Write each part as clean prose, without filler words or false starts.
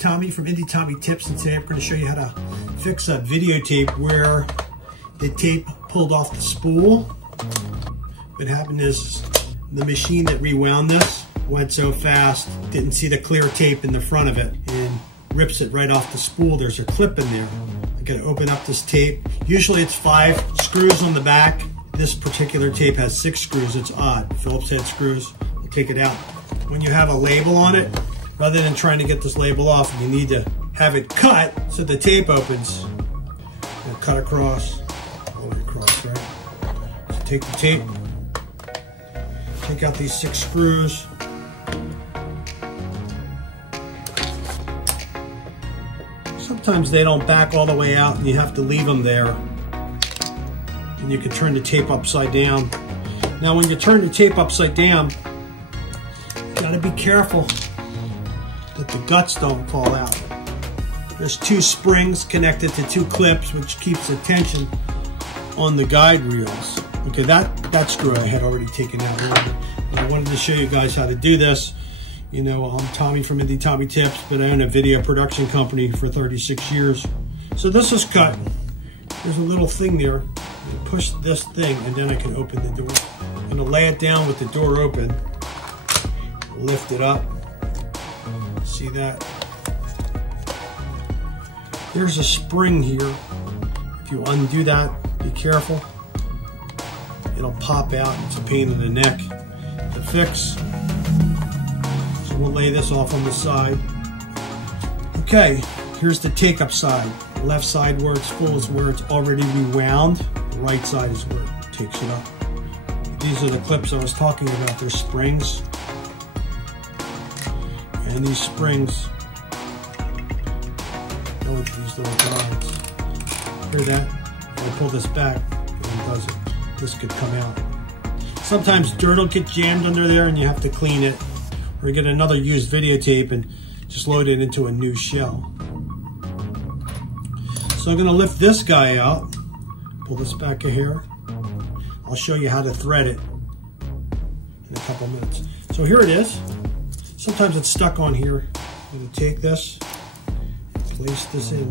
Tommy from Tommy Tips, and today I'm going to show you how to fix a videotape where the tape pulled off the spool. What happened is the machine that rewound this went so fast, didn't see the clear tape in the front of it and rips it right off the spool. There's a clip in there. I'm going to open up this tape. Usually it's 5 screws on the back. This particular tape has 6 screws. It's odd. Phillips head screws. I'll take it out. When you have a label on it, rather than trying to get this label off, you need to have it cut so the tape opens. We'll cut across, all the way across, right? So take the tape, take out these 6 screws. Sometimes they don't back all the way out and you have to leave them there. And you can turn the tape upside down. Now when you turn the tape upside down, you gotta be careful that the guts don't fall out. There's 2 springs connected to 2 clips, which keeps the tension on the guide reels. Okay, that screw I had already taken out earlier. I wanted to show you guys how to do this. You know, I'm Tommy from Tommy Tips, but I own a video production company for 36 years. So this is cut. There's a little thing there. I push this thing and then I can open the door. I'm gonna lay it down with the door open. Lift it up. See that? There's a spring here. If you undo that, be careful. It'll pop out. It's a pain in the neck to fix. So we'll lay this off on the side. Okay, here's the take-up side. The left side where it's full is where it's already rewound. The right side is where it takes it up. These are the clips I was talking about. They're springs. And these springs go into these little guides. Hear that? If I pull this back, it does it. This could come out. Sometimes dirt will get jammed under there and you have to clean it. Or you get another used videotape and just load it into a new shell. So I'm going to lift this guy out. Pull this back a hair. I'll show you how to thread it in a couple minutes. So here it is. Sometimes it's stuck on here. I'm going to take this, place this in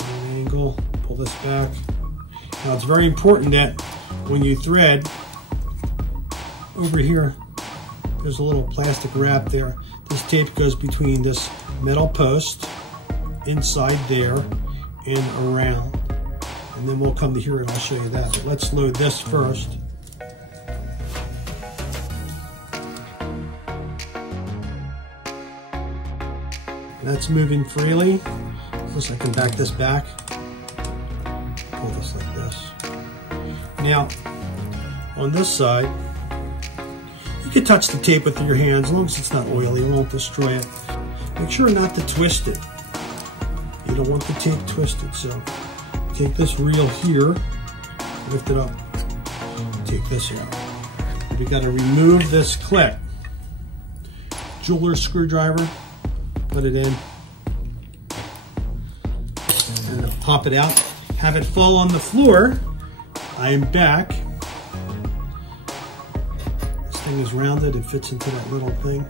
on an angle, pull this back. Now it's very important that when you thread, over here, there's a little plastic wrap there. This tape goes between this metal post, inside there, and around. And then we'll come to here and I'll show you that. But let's load this first. That's moving freely. Plus I can back this back. Pull this like this. Now, on this side, you can touch the tape with your hands as long as it's not oily, it won't destroy it. Make sure not to twist it. You don't want the tape twisted, so take this reel here, lift it up, take this out. We got to remove this clip. Jeweler's screwdriver. Put it in and pop it out. Have it fall on the floor. I am back. This thing is rounded. It fits into that little thing.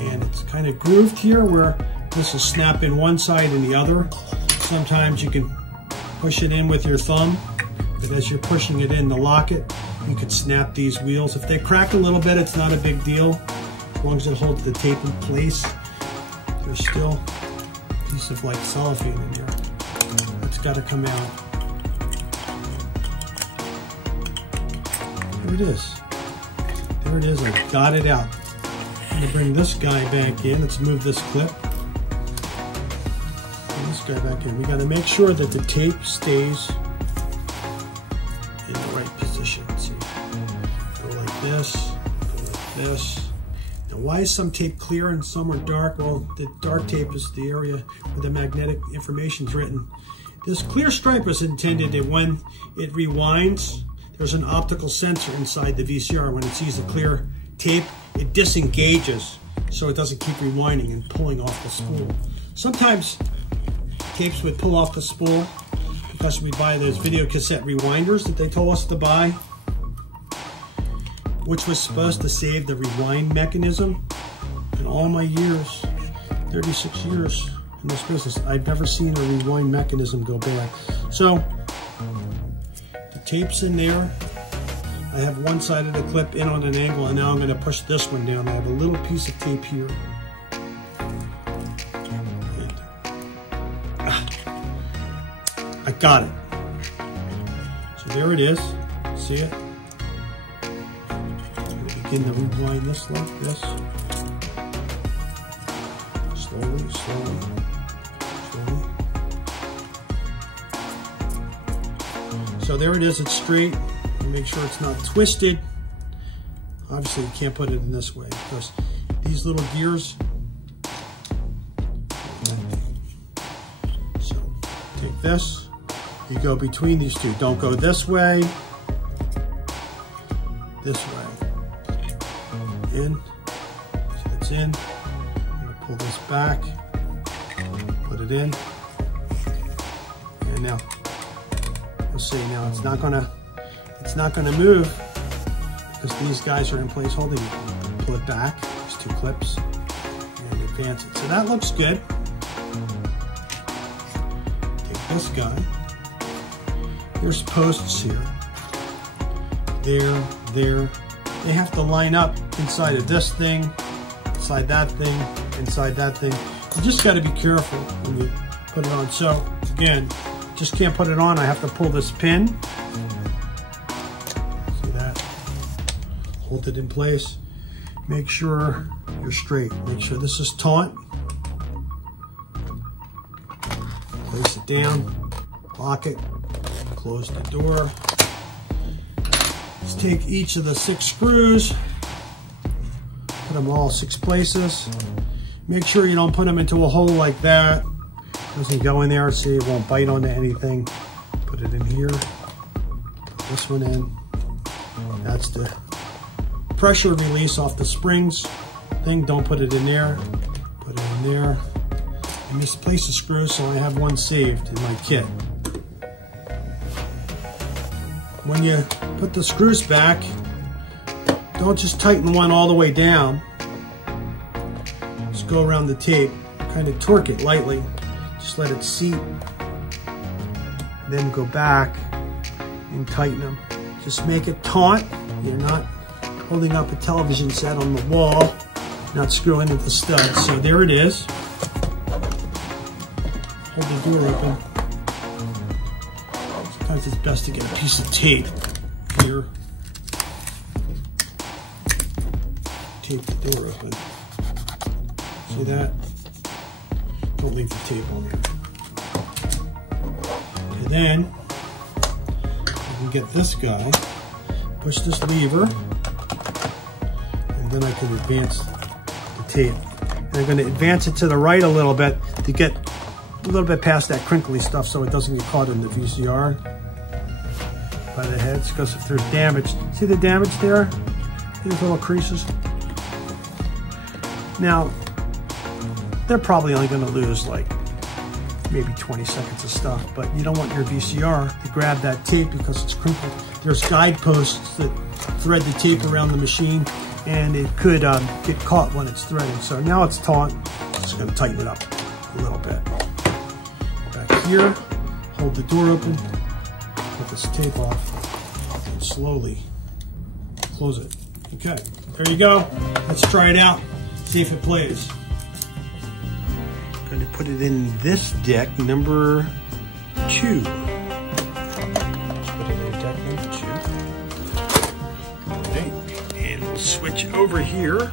And it's kind of grooved here where this will snap in one side and the other. Sometimes you can push it in with your thumb. But as you're pushing it in to lock it, you can snap these wheels. If they crack a little bit, it's not a big deal. As long as it holds the tape in place. There's still a piece of like cellophane in there. It's got to come out. There it is. There it is. I got it out. I'm going to bring this guy back in. Let's move this clip. Bring this guy back in. We got to make sure that the tape stays in the right position. See, go like this. Go like this. Why is some tape clear and some are dark? Well, the dark tape is the area where the magnetic information is written. This clear stripe was intended that when it rewinds, there's an optical sensor inside the VCR. When it sees the clear tape, it disengages so it doesn't keep rewinding and pulling off the spool. Sometimes tapes would pull off the spool because we buy those video cassette rewinders that they told us to buy. which was supposed to save the rewind mechanism. In all my years, 36 years, in this business. I've never seen a rewind mechanism go bad. So the tape's in there. I have one side of the clip in on an angle, and now I'm going to push this one down. I have a little piece of tape here. I got it. So there it is. See it? We begin to rewind this like this. Slowly, slowly, slowly. So there it is. It's straight. Make sure it's not twisted. Obviously, you can't put it in this way because these little gears. So take this. You go between these two. Don't go this way. This way. In. So it's in. I'm going to pull this back. Put it in. And now, let's see. Now it's not going to move because these guys are in place holding it. Pull it back. There's two clips. And advance it. So that looks good. Take this guy. There's posts here. There. They have to line up inside of this thing, inside that thing, inside that thing. You just got to be careful when you put it on. So again, just can't put it on. I have to pull this pin. See that? Hold it in place. Make sure you're straight. Make sure this is taut. Place it down. Lock it. Close the door. Let's take each of the 6 screws, put them all 6 places. Make sure you don't put them into a hole like that. Doesn't go in there, see, it won't bite onto anything. Put it in here, put this one in. That's the pressure release off the springs thing. Don't put it in there, put it in there. I misplaced the screw, so I have one saved in my kit. When you put the screws back, don't just tighten one all the way down. Just go around the tape, kind of torque it lightly. Just let it seat. Then go back and tighten them. Just make it taut. You're not holding up a television set on the wall, not screwing with the studs. So there it is. Hold the door open. Sometimes it's best to get a piece of tape here. Tape the door open. See that? Don't leave the tape on there. And then I can get this guy, push this lever, and then I can advance the tape. And I'm going to advance it to the right a little bit to get a little bit past that crinkly stuff so it doesn't get caught in the VCR by the heads, because if there's damage, see the damage there? These little creases. Now, they're probably only going to lose like maybe 20 seconds of stuff, but you don't want your VCR to grab that tape because it's crinkled. There's guideposts that thread the tape around the machine, and it could get caught when it's threading. So now it's taut. Just going to tighten it up a little bit. Back here, hold the door open, put this tape off, and slowly close it. Okay, there you go. Let's try it out, see if it plays. I'm going to put it in this deck number 2. Let's put it in deck number 2. Okay, and we'll switch over here.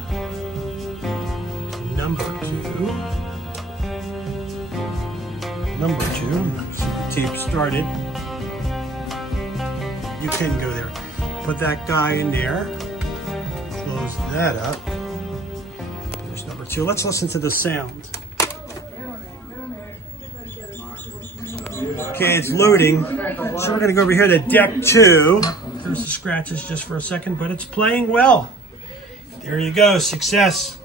Number 2. Number 2. See the tape started. You can go there. Put that guy in there. Close that up. There's number 2. Let's listen to the sound. Okay, it's loading. So we're going to go over here to deck 2. There's the scratches just for a second, but it's playing well. There you go, success.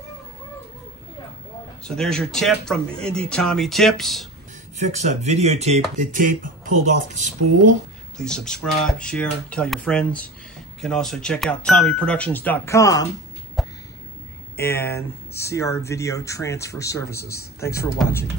So there's your tip from Indie Tommy Tips. Fix up videotape. The tape pulled off the spool. Please subscribe, share, tell your friends. You can also check out TommyProductions.com. and see our video transfer services. Thanks for watching.